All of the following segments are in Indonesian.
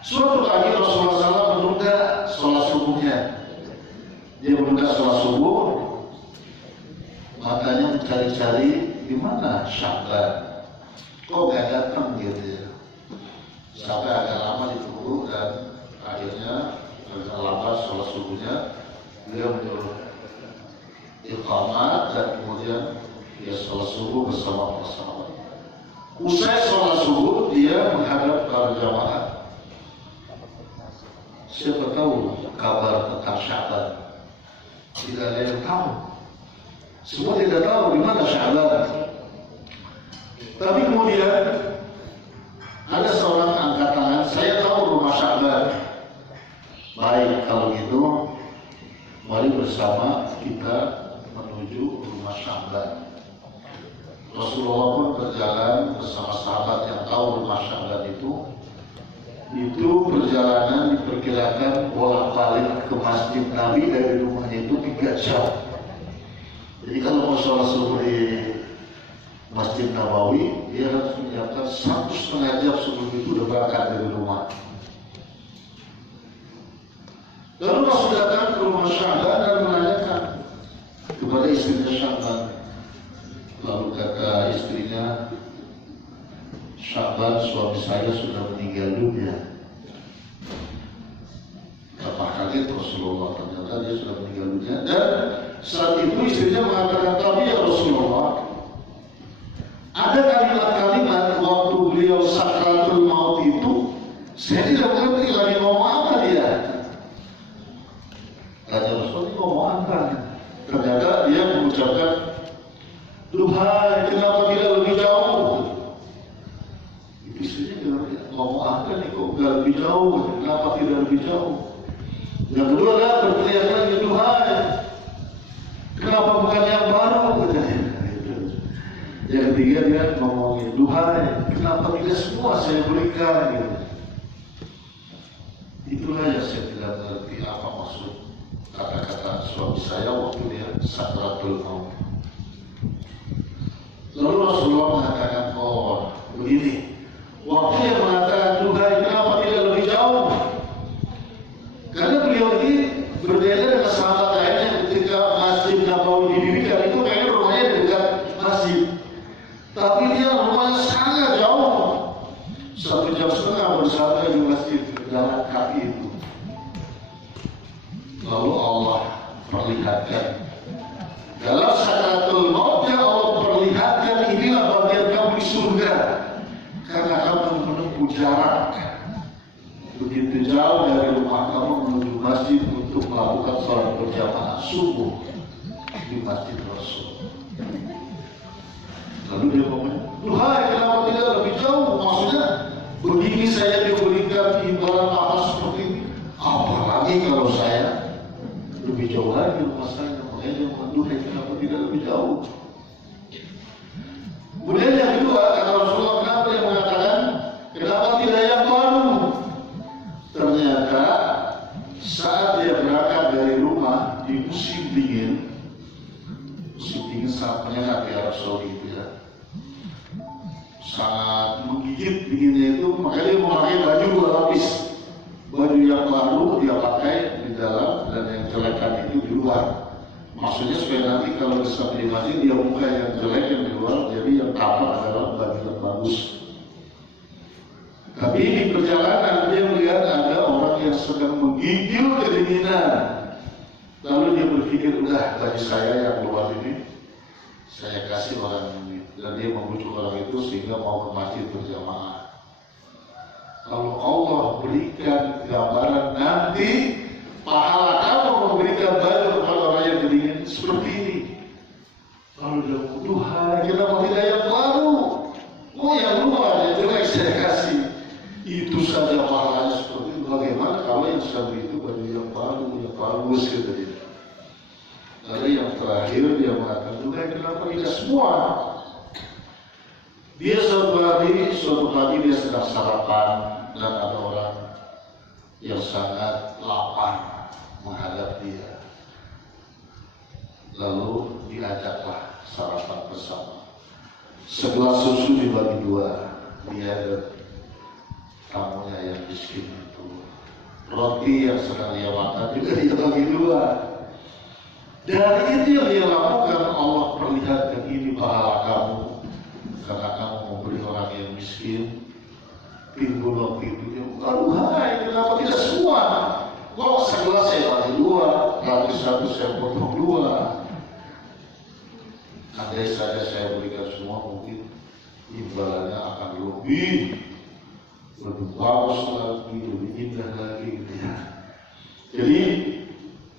Suatu pagi Rasulullah SAW menunda sholat subuhnya. Dia menunda sholat subuh, matanya mencari-cari di mana Sya'ban. Kok nggak datang gitu ya? Sampai agak lama ditunggu dan akhirnya agak lambat sholat subuhnya. Dia menyuruh iqamat dan kemudian dia sholat subuh bersama para sahabat. Usai sholat subuh dia menghadap para jamaah. Siapa tahu kabar tentang Sya'ban? Tidak ada yang tahu. Semua tidak tahu di mana Sya'ban. Tapi kemudian ada seorang angkat tangan, saya tahu rumah Sya'ban. Baik, kalau gitu mari bersama kita menuju rumah Sya'ban. Rasulullah pun berjalan bersama sahabat yang tahu rumah Sya'ban itu. Itu perjalanan diperkirakan bolak-balik ke masjid Nabi dari rumahnya itu 3 jam. Jadi kalau mau sholat subuh di Masjid Nabawi, dia harus menyiapkan 1,5 jam sebelum itu udah berangkat dari rumah. Lalu Rasul datang ke rumah Sya'ban dan menanyakan kepada istrinya Sya'ban. Lalu kata istrinya, Sya'ban suami saya sudah meninggal dunia. Apa kaget Rasulullah, ternyata dia sudah meninggal dunia. Dan saat itu istrinya mengatakan, tapi ya Rasulullah, ada kalimat-kalimat waktu beliau sakratul maut itu, saya tidak mengerti lagi ngomong apa dia. Raja Rasul ngomong apa? Ternyata dia mengucapkan, Duhai, kenapa tidak lebih jauh? Istrinya ngomong apa nih, kok nggak lebih jauh? Kenapa tidak lebih jauh? Yang kedua adalah berteriak lagi, Duhai, kenapa bukan yang baru? Yang ketiga dia ngomongin, Duhai, kenapa tidak semua saya berikan? Gitu. Itulah yang saya tidak mengerti apa maksud kata-kata suami saya waktu dia sakratul maut. Lalu Rasulullah mengatakan, oh begini, waktu yang mengatakan Duhai, kenapa tidak lebih jauh? Karena beliau ini berbeda dengan sahabat lainnya ketika Masjid Nabawi didirikan, itu kayaknya rumahnya di dekat masjid. Tapi dia rumahnya sangat jauh, 1,5 jam bersama di masjid jalan kaki itu. Lalu Allah perlihatkan dalam sakratul mautnya, Allah perlihatkan inilah bagian kamu di surga karena kamu menempuh jarak begitu jauh dari rumah kamu menuju masjid untuk melakukan sholat berjamaah subuh di Masjid Rasul. Lalu dia ngomong, Duhai, kenapa tidak lebih jauh? Maksudnya begini saya diberikan imbalan apa seperti ini, apalagi kalau saya lebih jauh lagi rumah saya. Makanya dia ngomong, Duhai, kenapa tidak lebih jauh? Kemudian yang kedua, kata Rasulullah, kenapa dia mengatakan kenapa tidak yang baru? Ternyata saat dia berangkat dari rumah di musim dingin sangat menyengat ya Rasul itu ya, sangat menggigit dinginnya itu, makanya dia memakai baju 2 lapis. Baju yang baru dia pakai di dalam dan yang jelekan itu di luar. Maksudnya supaya nanti kalau sampai di masjid dia buka yang jelek yang di luar, jadi yang tampak adalah baju yang bagus. Tapi di perjalanan dia melihat ada orang yang sedang menggigil kedinginan. Lalu dia berpikir, udah baju saya yang luar ini saya kasih orang ini. Dan dia membujuk orang itu sehingga mau ke masjid berjamaah. Kalau Allah berikan gambaran nanti pahala kamu memberikan baju kepada orang yang kedingin seperti ini. Lalu dia bilang, Duhai, kenapa tidak yang baru? Oh yang luar, yang jelek saya kasih. Itu saja pahalanya seperti itu. Bagaimana kalau yang sedang itu baju yang baru, yang bagus gitu dia. Lalu yang terakhir dia mengatakan, Duhai, kenapa tidak semua? Dia suatu pagi dia sedang sarapan dan ada orang yang sangat lapar menghadap dia. Lalu diajaklah sarapan bersama. Segelas susu dibagi 2, dia dan tamunya yang miskin itu. Roti yang sedang dia makan juga dia bagi dua. Dari itu yang dia lakukan, Allah perlihatkan ini pahala kamu karena kamu memberi orang yang miskin. Timbul roti itu, aduh hai, kenapa tidak semua? Kok segelas saya bagi dua, nanti satu saya potong dua. Andai saja saya berikan semua, mungkin imbalannya akan lebih bagus lagi, lebih indah lagi gitu ya. Jadi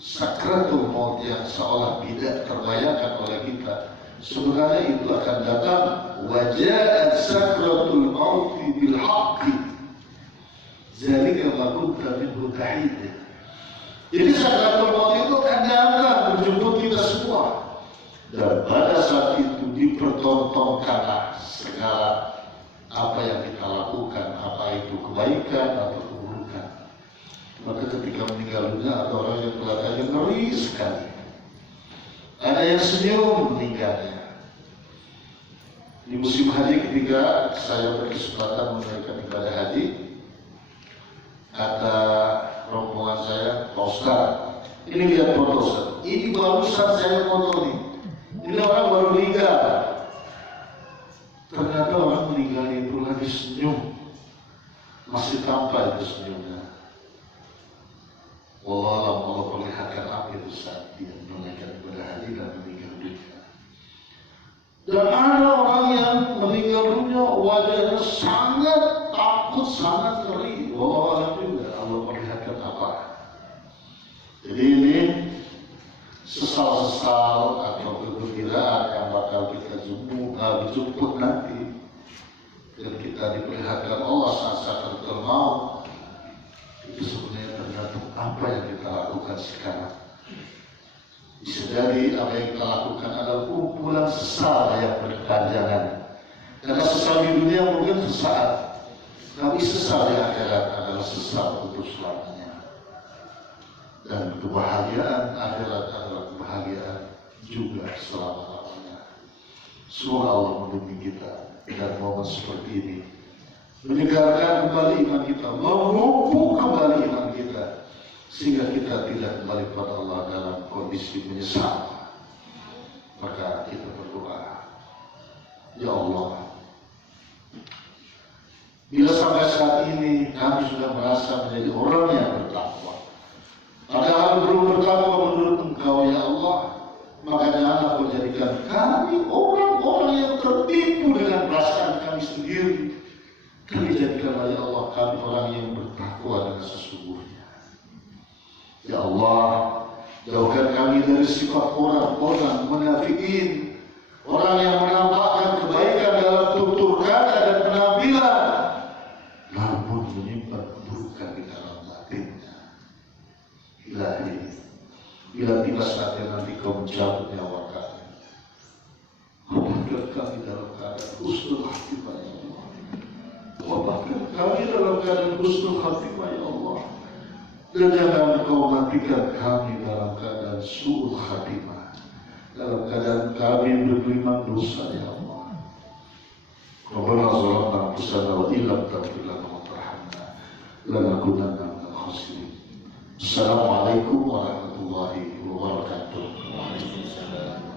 sakratul maut yang seolah tidak terbayangkan oleh kita, sebenarnya itu akan datang. Wajah sakratul maut bil haqqi, zalika ma kunta minhu tahid. Jadi sakratul maut itu akan datang menjemput kita semua. Dan pada saat itu dipertontonkanlah segala apa yang kita lakukan, apa itu kebaikan atau keburukan. Maka ketika meninggal dunia ada orang yang kelihatannya ngeri sekali, ada yang senyum meninggalnya. Di musim haji ketika saya berkesempatan menunaikan ibadah haji, kata rombongan saya, Pak Ustaz, ini lihat foto Ustaz, ini barusan saya foto nih. Ini orang baru meninggal. Ternyata orang meninggal itu lagi senyum, masih tampak itu senyumnya. Wallahualam, Allah perlihatkan apa itu saat dia menunaikan ibadah haji dan meninggal dunia. Dan ada orang yang meninggal dunia wajahnya sangat takut, sangat ngeri. Wallahualam juga Allah perlihatkan apa. Jadi ini sesal-sesal atau kegembiraan yang bakal kita jemput nanti, dan kita diperlihatkan Allah saat sakratul maut. Itu sebenarnya tergantung apa yang kita lakukan sekarang. Bisa jadi apa yang kita lakukan adalah kumpulan sesal yang berkepanjangan. Karena sesal di dunia mungkin sesaat, tapi sesal di akhirat adalah sesal untuk selamanya. Dan kebahagiaan akhirat adalah kebahagiaan juga selama-lamanya. Semoga Allah melindungi kita dan momen seperti ini menyegarkan kembali iman kita, memupuk kembali iman kita, sehingga kita tidak kembali kepada Allah dalam kondisi menyesal. Maka kita berdoa, ya Allah, bila sampai saat ini kami sudah merasa menjadi orang yang bertakwa, padahal belum bertakwa menurut Engkau ya Allah, maka janganlah Kau jadikan kami orang-orang yang tertipu dengan perasaan kami sendiri. Kami jadikanlah ya Allah kami orang yang bertakwa dengan sesungguhnya. Ya Allah, jauhkan kami dari sifat orang-orang munafikin, orang yang menampakkan kebaikan dalam tutur kata dan penampilan, namun menyimpan keburukan di dalam batinnya. Ilahi, bila tiba saatnya nanti Kau mencabut nyawa kami, wabahkan kami dalam keadaan husnul khatimah ya Allah. Wabahkan kami dalam keadaan husnul khatimah ya Allah. Dan jangan Kau matikan kami dalam keadaan su'ul khatimah, dalam keadaan kami bergelimang dosa ya Allah. Rabbana zalamna anfusana wa illam taghfir lana wa tarhamna lanakunanna minal khasirin. Assalamualaikum warahmatullahi wabarakatuh. Waalaikumsalam.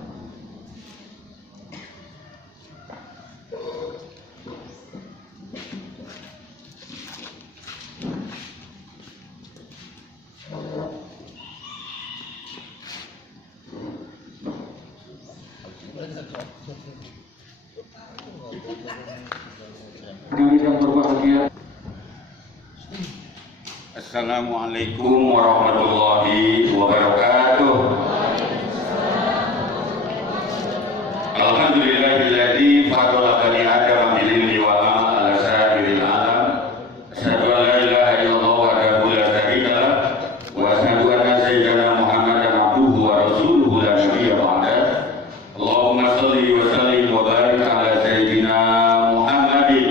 Yang berbahagia. Assalamualaikum warahmatullahi wabarakatuh. Alhamdulillahilladzi fadala bani Adam bil ilmi wal amal ala sa'iril alam. Asyhadu an la ilaha illallah wahdahu la syarika lah wa asyhadu anna sayyidana Muhammadan abduhu wa rasuluhu la nabiyya ba'da. Allahumma shalli wa sallim wa barik ala sayyidina Muhammadin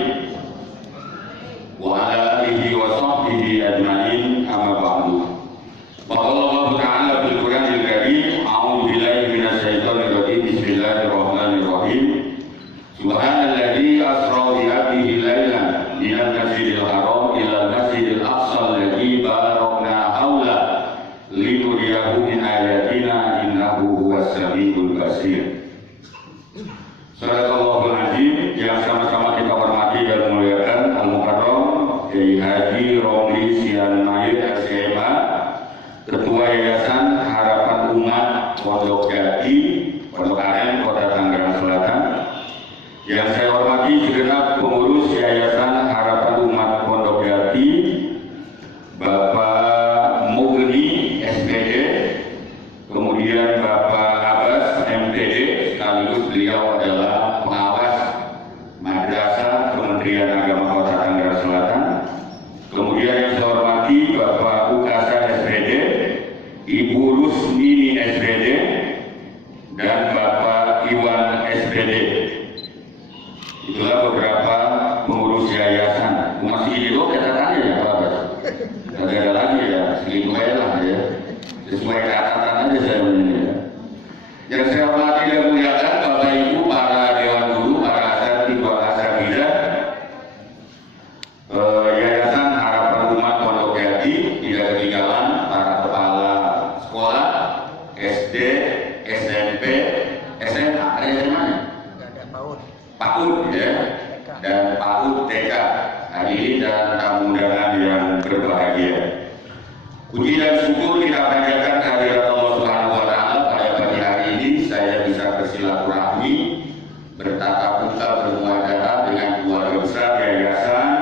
wa ala alihi wa sahbihi ajma'in, amma ba'du. Qala Allah Ta'ala fil Qur'anil Karim, a'udzu billahi minasy syaithanir rajim. Bismillahirrahmanirrahim. Subhanalladzi asra bi 'abdihi lailan minal masjidil haram ilal masjidil Kiai Haji Romli Sian Mayit SMA, Ketua Yayasan Harapan Umat Pondok Jati, Pondok Aren, Kota Tangerang Selatan. Yang saya hormati segenap pengurus Yayasan Harapan Umat Pondok Jati, Bapak Mugni SPD, kemudian Bapak Abbas MPD, sekaligus beliau adalah pengawas Madrasah Kementerian Agama Kota Tangerang Selatan. Kemudian yang saya hormati Bapak Ukasa SPD, Ibu Rusmini SPD, dan Bapak Iwan SPD. Itulah beberapa pengurus yayasan. Masih hidup catatannya ya Pak Abbas? Tidak ada lagi ya, segitu aja lah ya. Sesuai catatan aja saya ini ya. Yang saya hormati dan muliakan Bapak Ibu, para Dewan Guru, para asatidz, para asatidzah, Yayasan Harapan Umat Pondok Jati, tidak ketinggalan para kepala sekolah, SD, SMP, SMA, ada SMA-nya? PAUD ya, dan PAUD TK, hadirin dan tamu undangan yang berbahagia. Puji dan syukur kita panjatkan kehadirat Allah Subhanahu wa Ta'ala pada pagi hari ini saya bisa bersilaturahmi, bertatap muka, bermuamalah dengan keluarga besar Yayasan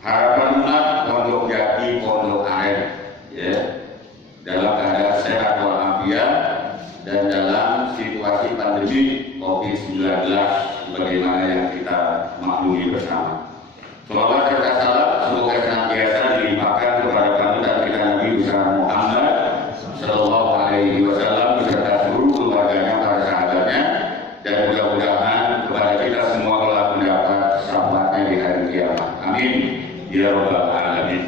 Harapan Umat Pondok Jati Pondok Aren ya, dalam keadaan sehat walafiat dan dalam situasi pandemi COVID-19 bagaimana yang kita maklumi bersama. Selawat serta salam semoga senantiasa dilimpahkan kepada panutan kita Nabi besar Muhammad Sallallahu Alaihi Wasallam beserta seluruh keluarganya, para sahabatnya, dan mudah-mudahan kepada kita semua kelak mendapat syafaatnya di hari kiamat. Amin ya rabbal alamin.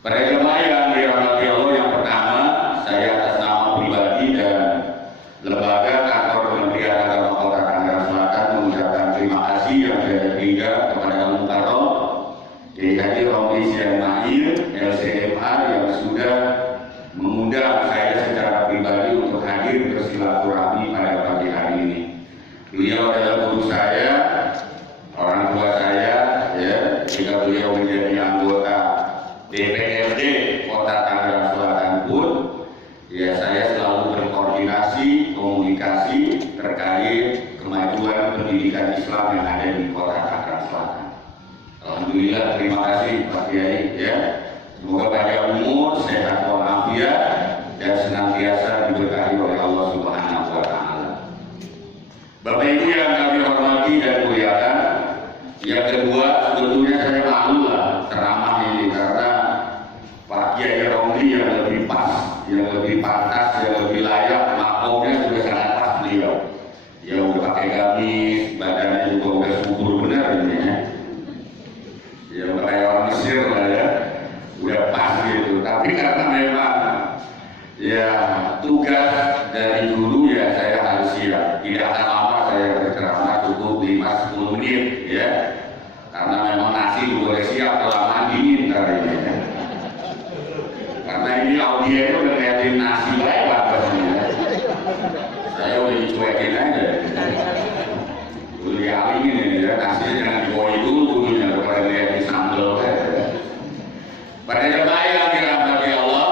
Para jemaah yang dirahmati Allah, yang pertama saya atas nama pribadi dan lembaga kantor Kementerian Agama Kota Tangerang Selatan mengucapkan terima kasih yang tiada-tiada kepada Al Mukarram Kiai Haji Romli Sian Mayit LCMA yang sudah mengundang saya secara pribadi untuk hadir bersilaturahmi pada pagi hari ini. Beliau adalah guru saya, orang tua saya, ya, ketika beliau menjadi anggota DPRD Kota Tangerang Selatan pun, ya saya selalu berkoordinasi, komunikasi terkait kemajuan pendidikan Islam yang ada di Kota Tangerang Selatan. Alhamdulillah, terima kasih Pak Kiai ya. Semoga panjang umur, sehat walafiat, dan senantiasa diberkahi oleh Allah Subhanahu wa Ta'ala. Bapak Ibu yang kami hormati dan muliakan, yang kedua sebetulnya saya malu lah ceramah ini karena Pak Kiai Romli yang lebih pas, yang lebih pantas, yang lebih layak, makomnya juga sangat pas beliau. Ya udah pakai gamis, badannya juga udah subur benar ini ya. Ya udah kayak orang Mesir lah ya, udah pas gitu. Tapi karena memang ya tugas dari guru ya saya harus siap. Tidak akan lama saya berceramah, cukup 5-10 menit ya. Karena memang nasi boleh siap kelamaan dingin hari ini ya. Karena ini audiennya udah ngeliatin nasi baik banget ya. Saya udah dicuekin aja. Udah dialingin ya, nasinya jangan dibawa dulu dulunya daripada lihat sambal ya. Pada jemaah yang dirahmati Allah,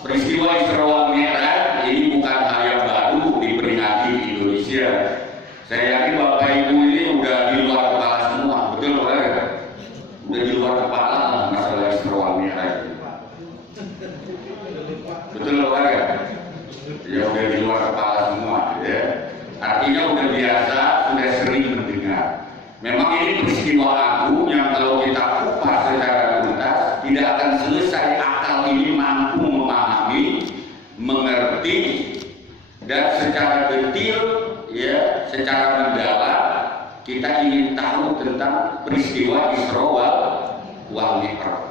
peristiwa Isra wal Mi'raj ini bukan hal yang baru diperingati di Indonesia. Saya yakin Bapak Ibu ini udah di luar kepala semua, betul Pak ya? Udah di luar kepala masalah Isra wal Mi'raj. Betul Pak ya? Ya udah di luar kepala semua ya. Artinya udah biasa, sudah sering mendengar. Memang ini peristiwa agung yang kalau kita kupas secara tuntas tidak akan selesai. Akal ini mampu memahami, mengerti, dan secara detail ya, secara mendalam kita ingin tahu tentang peristiwa Isra wal Mi'raj.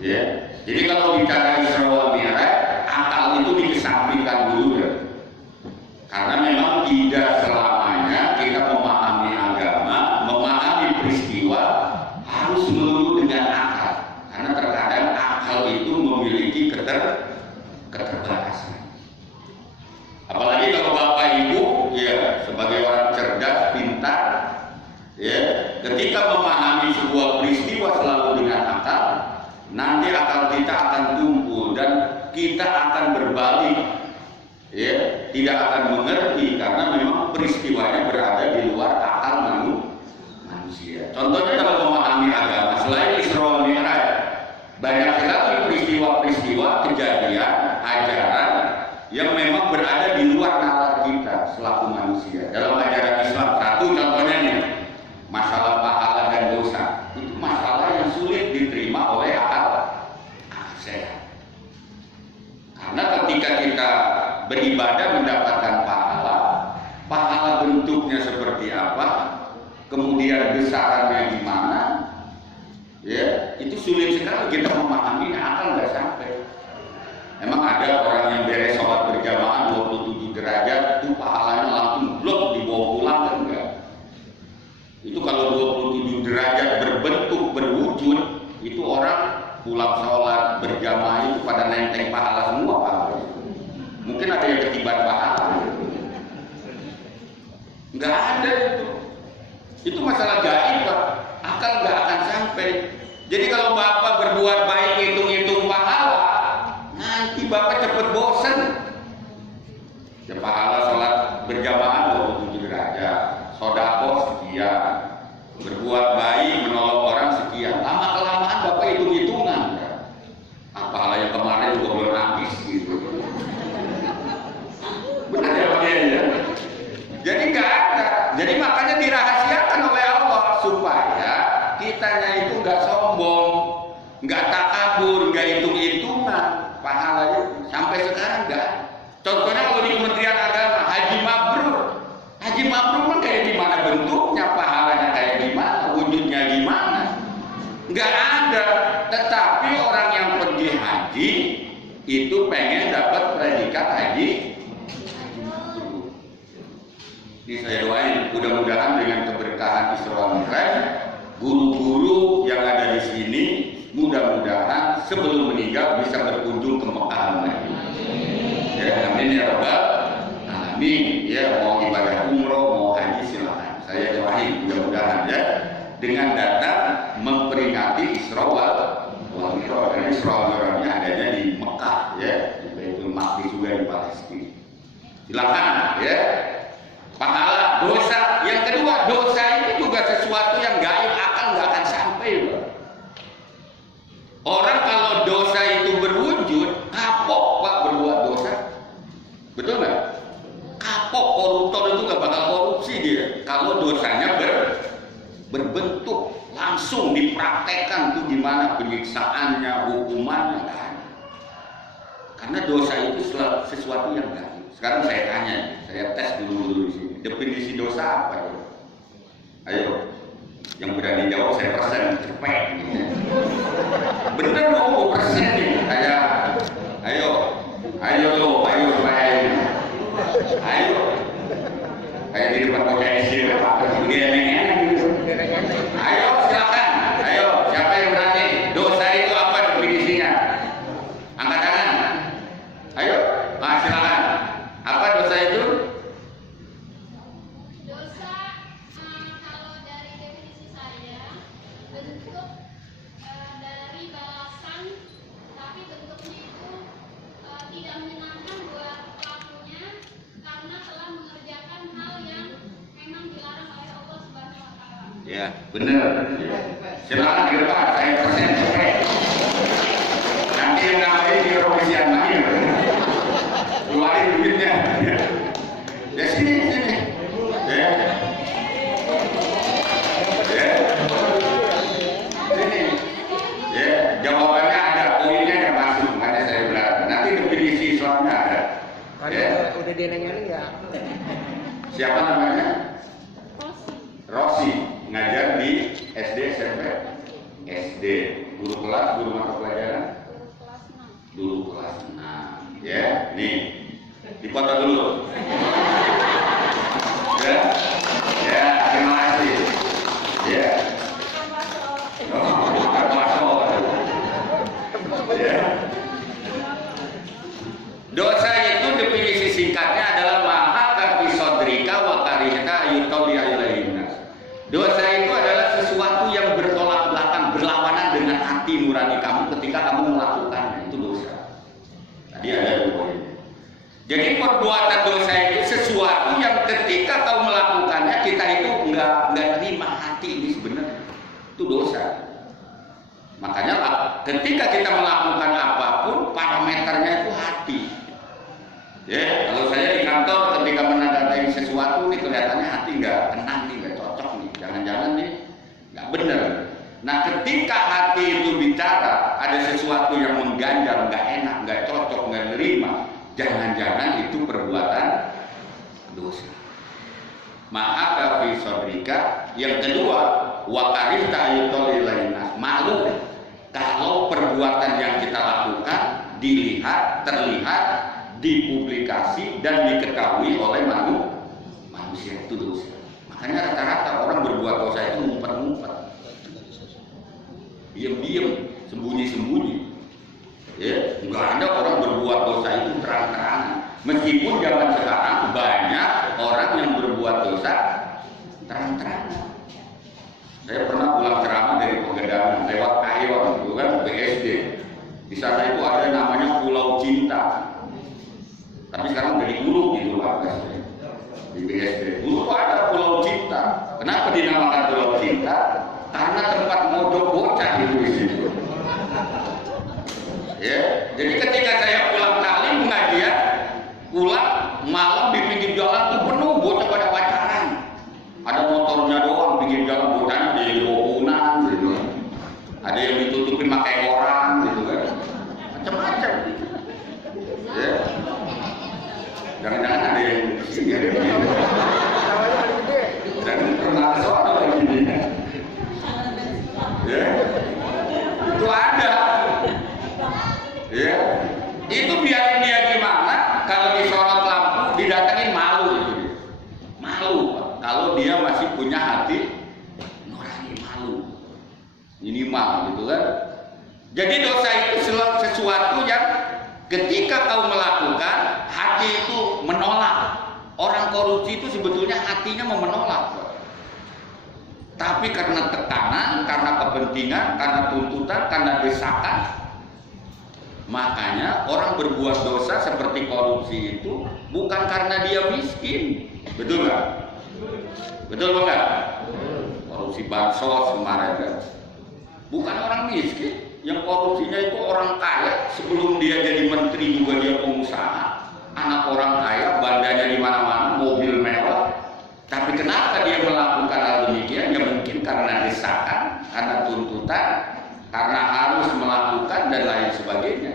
Ya. Jadi kalau bicara Isra wal Mi'raj, akal itu dikesampingkan dulu ya. Karena memang tidak selamanya kita memahami agama, memahami peristiwa harus melulu dengan akal. Karena terkadang akal itu memiliki keterbatasan. Apalagi kalau Bapak Ibu ya sebagai orang cerdas, pintar, ya ketika memahami sebuah peristiwa selalu dengan akal, nanti akal kita akan tumpul dan kita akan berbalik, ya, tidak akan mengerti karena memang peristiwanya berada di luar akal manusia. Contohnya kalau memahami agama selain Isra wal Mi'raj, banyak sekali peristiwa-peristiwa, kejadian, ajaran yang memang berada di luar nalar kita selaku manusia. Dalam ajaran Islam, satu contohnya nih, masalah pahala dan dosa. Itu masalah yang sulit diterima oleh akal sehat. Karena ketika kita beribadah mendapatkan pahala bentuknya seperti apa, kemudian besarannya gimana, ya, itu sulit sekali kita memahami, akal nggak sampai. Emang ada orang yang beres sholat berjamaah 27 derajat itu pahalanya langsung blok dibawa pulang, kan enggak? Itu kalau 27 derajat berbentuk berwujud, itu orang pulang sholat berjamaah itu pada nenteng pahala semua, Pak. Mungkin ada yang ketiban pahala. Nggak ada itu. Itu masalah gaib, Pak. Akal nggak akan sampai. Jadi kalau Bapak berbuat baik hitung-hitung pahala, nanti Bapak cepet bosen. Ya pahala sholat berjamaah 27 derajat, sodako sekian, berbuat baik menolong orang sekian. Lama kelamaan Bapak hitung-hitungan, ya. Pahala yang kemarin juga belum habis gitu. Benar ya Pak ya? Jadi nggak ada. Jadi makanya dirahasiakan oleh Allah supaya kitanya itu nggak sombong, nggak takabur, nggak hitung-hitungan pahalanya. Sampai sekarang nggak. Contohnya kalau di Kementerian Agama, Haji Mabrur kan kayak gimana bentuknya, pahalanya kayak gimana, wujudnya gimana? Nggak ada. Tetapi orang yang pergi haji itu pengen dapat predikat haji. Ini saya doain, mudah-mudahan dengan keberkahan Isra wal Mi'raj, guru-guru yang ada di sini mudah-mudahan sebelum meninggal bisa berkunjung ke Mekah lagi. Ya, amin ya rabbal alamin. Ya, mau ibadah umroh, mau haji silakan. Saya doain mudah-mudahan ya dengan datang memperingati Isra wal Mi'raj. Karena Isra wal Mi'rajnya adanya di Mekah ya, di Baitul Maqdis juga di Palestina. Silakan ya. Pahala, dosa. Yang kedua, dosa itu juga sesuatu yang gaib, akal nggak akan sampai, Pak. Orang kalau dosa itu berwujud, kapok Pak berbuat dosa. Betul nggak? Kapok, koruptor itu nggak bakal korupsi dia. Kalau dosanya berbentuk, langsung dipraktekkan tuh gimana penyiksaannya, hukumannya, kan? Karena dosa itu sesuatu yang gaib. Sekarang saya tanya, saya tes dulu di sini. Definisi dosa apa ya? Ayo, yang berani jawab saya persen cepet. Bener dong, persen nih. Ayo kayak di depan bocah SD, Pak. Dia enak gitu. Ayo silakan. Ayo, siapa yang berani? Dosa itu apa definisinya? Angkat tangan. Ayo, silakan. Apa dosa itu? Dosa, kalau dari definisi saya, bentuk dari balasan, tapi bentuknya itu tidak menyenangkan buat pelakunya karena telah mengerjakan hal yang memang dilarang oleh Allah Subhanahu wa Ta'ala. Ya, benar. Silakan ke depan, saya persen cepet. Nanti yang namanya di Robisian lagi. Keluarin duitnya. Ya sini. Ya. Sini. Ya, jawabannya ada, poinnya yang masuk. Makanya saya bilang, nanti definisi Islamnya ada. Ya. Udah dia nanya ya. Siapa namanya? Rosi. Ngajar di SD, SMP. SD. Guru kelas, guru mata pelajaran? Guru kelas 6. Ya, nih. Dipoto dulu. Ya, terima kasih. Ya. Ya. Dosa itu definisi singkatnya adalah mahaka fi sodrika wa karihta yutawliya ilainas. Dosa itu adalah sesuatu yang bertolak belakang, berlawanan Itu dosa. Makanya ketika kita melakukan apapun, parameternya itu hati. Ya, kalau saya di kantor ketika menandatangani sesuatu nih kelihatannya hati nggak tenang nih, nggak cocok nih, jangan-jangan nih nggak benar. Nah, ketika hati itu bicara ada sesuatu yang mengganjal, nggak enak, nggak cocok, nggak nerima, jangan-jangan itu perbuatan dosa. Ma'aka fi sodrika. Yang kedua, wakarita yutolilainas, malu kalau perbuatan yang kita lakukan dilihat, terlihat, dipublikasi dan diketahui oleh manusia, itu dosa. Makanya rata-rata orang berbuat dosa itu ngumpet-ngumpet, diam-diam, sembunyi-sembunyi. Ya, nggak ada orang berbuat dosa itu terang-terangan. Meskipun zaman sekarang banyak orang yang berbuat dosa terang-terangan. Saya pernah pulang ceramah dari Pegadaian lewat Kayon, itu kan BSD. Di sana itu ada namanya Pulau Cinta. Tapi sekarang udah digulung gitu Pak, di BSD. Dulu ada Pulau Cinta. Kenapa dinamakan Pulau Cinta? Karena tempat modok bocah itu di situ. Ya, jadi ketika saya pulang kali pengajian, pulang malam di pinggir jalan tuh penuh bocah pada pacaran. Ada motornya doang pinggir jalan, bocahnya ada yang bokunan gitu. Ada yang ditutupin pakai koran gitu kan. Macam-macam. Ya. Jangan-jangan ada yang di sini ada yang gitu. Dan pernah soal lagi. Ya. Itu ada. Ya. Itu biarin dia gimana, kalau disorot lampu didatengin malu gitu. Malu Pak. Kalau dia masih punya hati nurani, malu. Minimal gitu kan. Jadi dosa itu sesuatu yang ketika kau melakukan, hati itu menolak. Orang korupsi itu sebetulnya hatinya mau menolak. Tapi karena tekanan, karena kepentingan, karena tuntutan, karena desakan, makanya orang berbuat dosa seperti korupsi itu bukan karena dia miskin. Betul nggak? Betul nggak? Korupsi bansos kemarin kan? Bukan orang miskin. Yang korupsinya itu orang kaya, sebelum dia jadi menteri juga dia pengusaha, anak orang kaya, bandanya di mana-mana, mobil mewah. Tapi kenapa dia melakukan hal demikian? Ya mungkin karena desakan, karena tuntutan, karena harus melakukan dan lain sebagainya.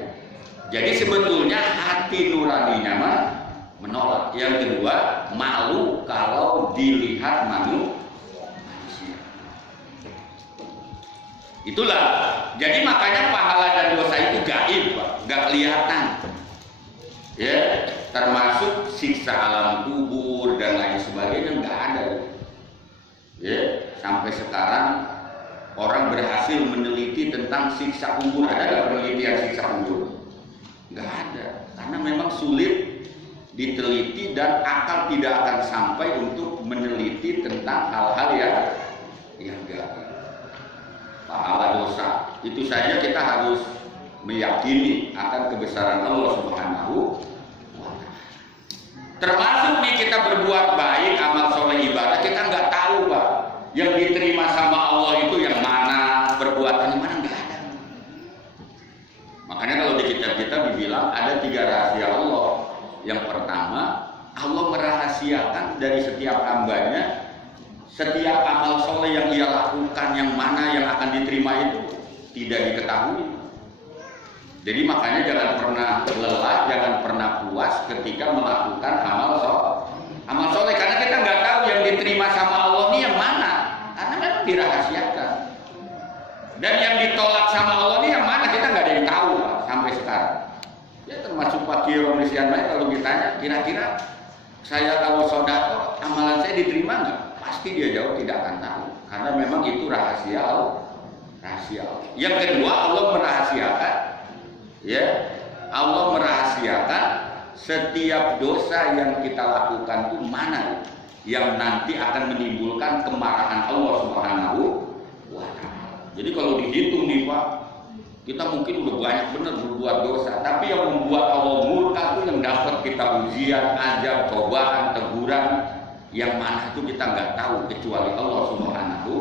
Jadi sebetulnya hati nuraninya mah menolak. Yang kedua, malu kalau dilihat manusia. Itulah. Jadi makanya pahala dan dosa itu gaib, Pak, nggak kelihatan. Ya, termasuk siksa alam kubur dan lain sebagainya nggak ada. Ya, sampai sekarang orang berhasil meneliti tentang siksa kubur. Ada nggak penelitian siksa kubur? Nggak ada, karena memang sulit diteliti dan akal tidak akan sampai untuk meneliti tentang hal-hal yang gaib. Pahala dosa itu saja kita harus meyakini akan kebesaran Allah Subhanahu wa Ta'ala. Termasuk nih kita berbuat baik, amal soleh, ibadah, kita nggak tahu Pak, yang diterima sama Allah itu yang mana, perbuatan yang mana nggak ada. Makanya kalau di kitab-kitab dibilang ada 3 rahasia Allah. Yang pertama, Allah merahasiakan dari setiap hambanya setiap amal soleh yang ia lakukan, yang mana yang akan diterima itu tidak diketahui. Jadi makanya jangan pernah lelah, jangan pernah puas ketika melakukan amal soleh, karena kita nggak tahu yang diterima sama Allah ini yang mana, karena memang dirahasiakan. Dan yang ditolak sama Allah ini yang mana kita nggak ada yang tahu sampai sekarang. Ya termasuk Pak Kiai Risian lain kalau ditanya, kira-kira saya kalau sodako amalan saya diterima nggak? Pasti dia jawab tidak akan tahu, karena memang itu rahasia Allah. Yang kedua, Allah merahasiakan, ya, Allah merahasiakan setiap dosa yang kita lakukan itu mana yang nanti akan menimbulkan kemarahan Allah Subhanahu wa Ta'ala. Jadi kalau dihitung nih Pak, kita mungkin udah banyak benar berbuat dosa, tapi yang membuat Allah murka itu yang dapat kita ujian, azab, cobaan, teguran, yang mana itu kita nggak tahu kecuali Allah Subhanahu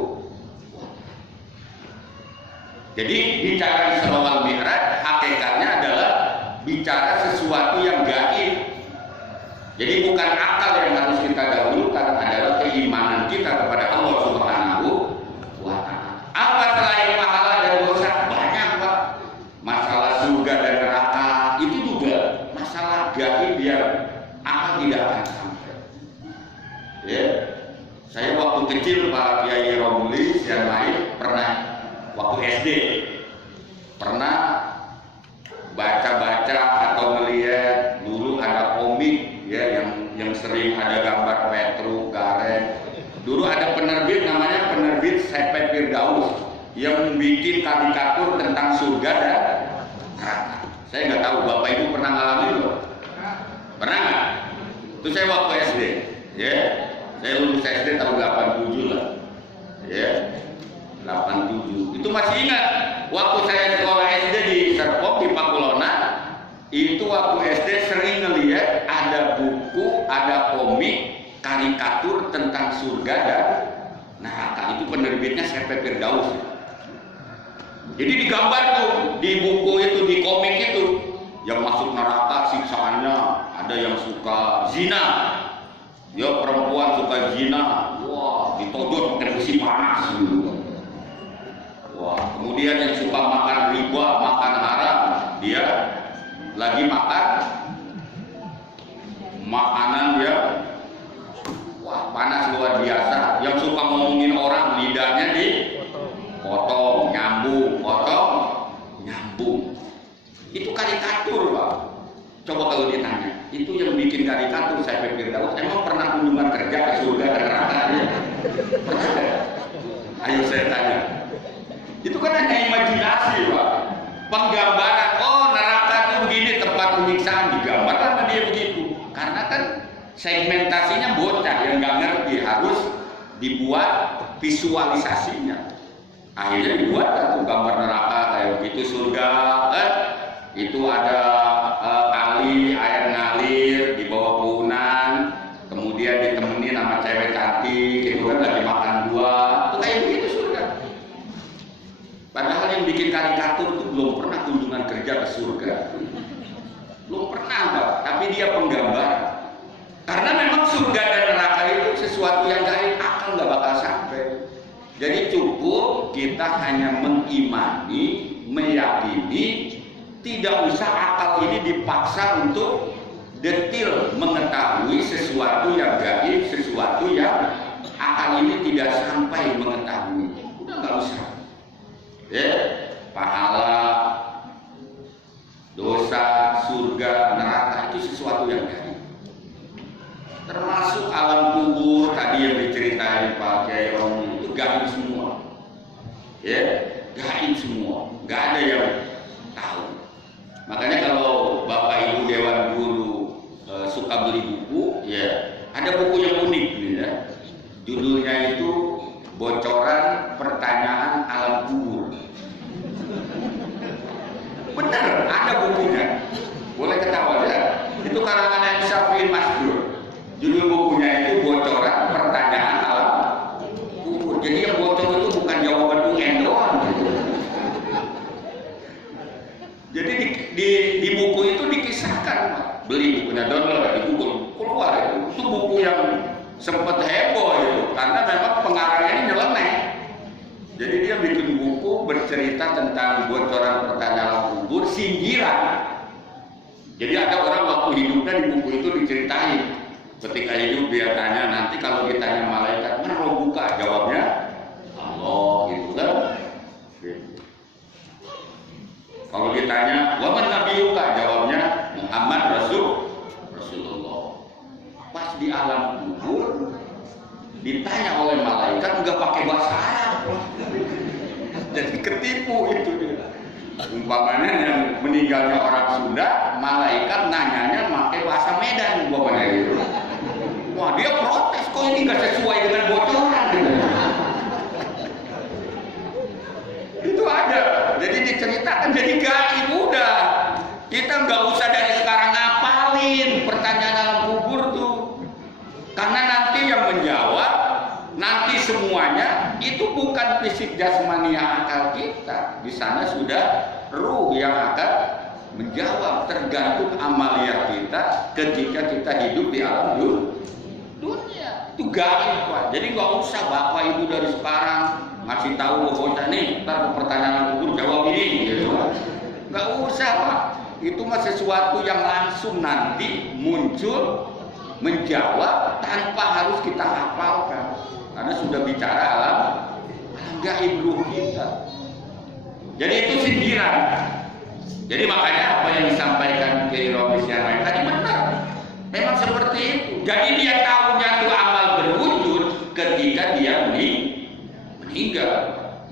wa Ta'ala. Jadi bicara Isra wal Mi'raj hakikatnya adalah bicara sesuatu yang gaib. Jadi bukan akal yang harus kita dahulukan, adalah keimanan kita kepada Allah Subhanahu wa Ta'ala. Apa selain pahala dan dosa? Banyak, Pak. Masalah surga dan neraka itu juga masalah gaib yang akal tidak akan sampai. Ya. Saya waktu kecil Pak Kiai Romli yang lain pernah waktu SD pernah baca-baca atau melihat dulu ada komik ya yang sering ada gambar Petruk, Gareng. Dulu ada penerbit namanya penerbit Sepet Firdaus yang bikin karikatur tentang surga dan neraka. Saya nggak tahu Bapak Ibu pernah ngalamin loh. Pernah nggak? Itu saya waktu SD, ya. Saya lulus SD tahun 87 lah, ya. 87. Itu masih ingat waktu saya sekolah SD di Serpong di Pakulona, itu waktu SD sering ngelihat ada buku, ada komik karikatur tentang surga dan neraka. Itu penerbitnya Sepet Firdaus. Jadi digambar tuh di buku itu, di komik itu, yang masuk neraka siksaannya, ada yang suka zina, ya perempuan suka zina, wah ditojot pakai besi panas gitu. Wah, kemudian yang suka makan riba, makan haram, dia lagi makan makanan dia, wah panas luar biasa. Yang suka ngomongin orang, lidahnya dipotong, nyambung, potong, nyambung. Itu karikatur, Pak. Coba kalau ditanya, itu yang bikin karikatur Sepet Firdaus emang pernah kunjungan kerja ke surga dan neraka? Ayo saya tanya. Itu kan hanya imajinasi, Pak. Penggambaran, oh neraka itu begini, tempat penyiksaan, digambarkan sama dia begitu. Karena kan segmentasinya bocah yang nggak ngerti, harus dibuat visualisasinya. Akhirnya dibuat tuh gambar neraka kayak begitu, surga kan itu ada kali air ngalir di bawah punan, kemudian ditemenin sama cewek cantik, itu kan lagi makan buah, itu kayak begitu surga. Padahal yang bikin karikatur itu belum pernah kunjungan kerja ke surga, belum pernah, Pak. Tapi dia penggambar. Karena memang surga dan neraka itu sesuatu yang gaib, akal nggak bakal sampai. Jadi cukup kita hanya mengimani, meyakini, tidak usah akal ini dipaksa untuk detil mengetahui sesuatu yang gaib, sesuatu yang akal ini tidak sampai mengetahui. Udah nggak usah. Ya, pahala, dosa, surga, neraka itu sesuatu yang gaib. Termasuk alam kubur tadi yang diceritain Pak Kiai Romi, itu gaib semua. Ya, gaib semua. Nggak ada yang tahu. Makanya kalau Bapak Ibu Dewan Guru suka beli buku, ya ada buku yang unik nih ya. Judulnya itu Bocoran Pertanyaan Alam Kubur. Bener, ada bukunya. Boleh ketawa ya. Itu karangan Syafrin Masdur. Judul bukunya itu Bocoran Pertanyaan Alam Kubur. Jadi yang bocor itu bukan jawaban UN doang. Jadi di buku itu dikisahkan, Pak. Beli bukunya, download di Google, keluar itu. Itu buku yang sempat heboh itu, karena memang pengarangnya ini nyeleneh. Jadi dia bikin buku bercerita tentang bocoran pertanyaan kubur, sindiran. Jadi ada orang waktu hidupnya di buku itu diceritain. Ketika hidup dia tanya, nanti kalau ditanya malaikat, mana lo buka? Jawabnya Allah, gitu kan? Kalau ditanya, waman Nabi Yuka? Jawabnya Muhammad Rasulullah. Pas di alam kubur ditanya oleh malaikat nggak pakai bahasa Arab. Jadi ketipu itu dia. Umpamanya yang meninggalnya orang Sunda, malaikat nanyanya pakai bahasa Medan, umpamanya gitu. Wah, dia protes, kok ini nggak sesuai dengan bocoran. Itu ada. Jadi diceritakan, jadi gaib udah. Kita nggak usah dari sekarang ngapalin pertanyaan alam kubur tuh. Karena nanti yang menjawab, nanti semuanya itu bukan fisik jasmani akal kita. Di sana sudah ruh yang akan menjawab, tergantung amalia kita ketika kita hidup di alam dunia. Itu gaib, Pak. Jadi nggak usah Bapak Ibu dari sekarang ngasih tahu ke bocah nih, ntar pertanyaan kubur jawab ini, gitu. Nggak usah, Pak. Itu mah sesuatu yang langsung nanti muncul menjawab tanpa harus kita hafalkan, karena sudah bicara alam gaib ruh kita. Jadi itu sindiran. Jadi makanya apa yang disampaikan ke Romis yang lain tadi benar. Memang seperti itu. Jadi dia tahunya itu amal berwujud ketika dia meninggal.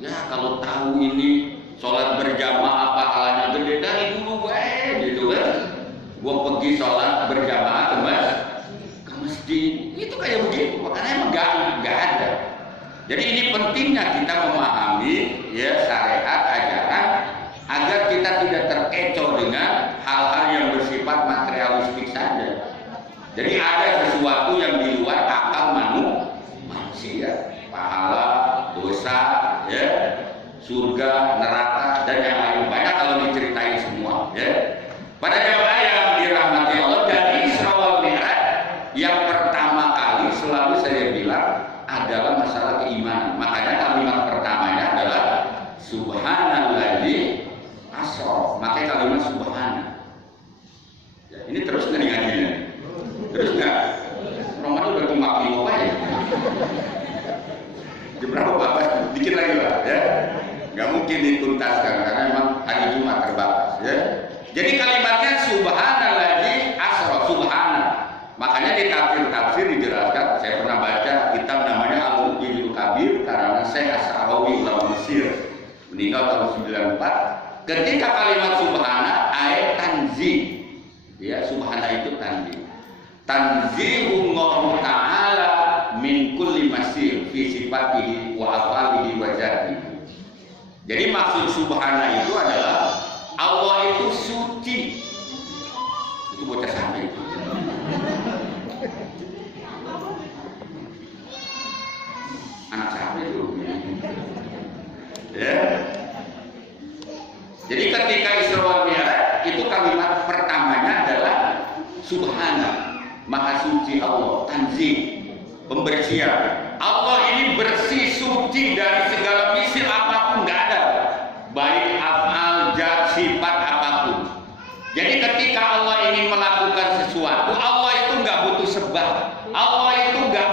Ya kalau tahu ini sholat berjamaah pahalanya gede dari dulu gitu kan. Gua pergi sholat berjamaah ke masjid. Itu kayak begitu. Makanya emang nggak ada. Jadi ini pentingnya kita memahami ya syariat ajaran agar kita tidak terkecoh dengan hal-hal yang bersifat materialistik saja. Jadi ada sesuatu yang di luar akal manusia, pahala, dosa, ya, surga, neraka, dan yang lain banyak kalau diceritain semua. Ya. Pada jamaah yang dirahmati Allah dari Isra wal Mi'raj, yang pertama kali selalu saya bilang adalah masalah keimanan. Makanya kalimat pertamanya adalah Subhanalladzi asra. Makanya kalimat subhana. Ya, ini terus nggak ngajinya? Terus nggak? Ramadan udah cuma apa ya? Jam berapa Bapak? Dikit lagi lah, ya. Nggak mungkin dituntaskan karena memang hari Jumat terbatas, ya. Jadi kalimatnya Subhanalladzi asra, subhana. Makanya di tafsir dijelaskan. Saya pernah baca kitab namanya Al-Mu'jizul Kabir karena Syekh As-Sahawi ulama Mesir meninggal tahun 94. Ketika kalimat subhana ayat tanzih, ya subhana itu tanzih. Tanzihullahu ta'ala min kulli masir fi sifatihi wa af'alihi wa dzatihi. Jadi maksud subhana itu adalah Allah itu suci. Itu bocah sampai itu. Anak sampai itu. Ya. Jadi ketika Isra wal Mi'raj itu kalimat pertamanya adalah subhana. Maha suci Allah, tanzih, pembersihan. Allah ini bersih, suci dari segala misil apapun, nggak ada. Baik af'al, zat, sifat apapun. Jadi ketika Allah ingin melakukan sesuatu, Allah itu nggak butuh sebab. Allah itu nggak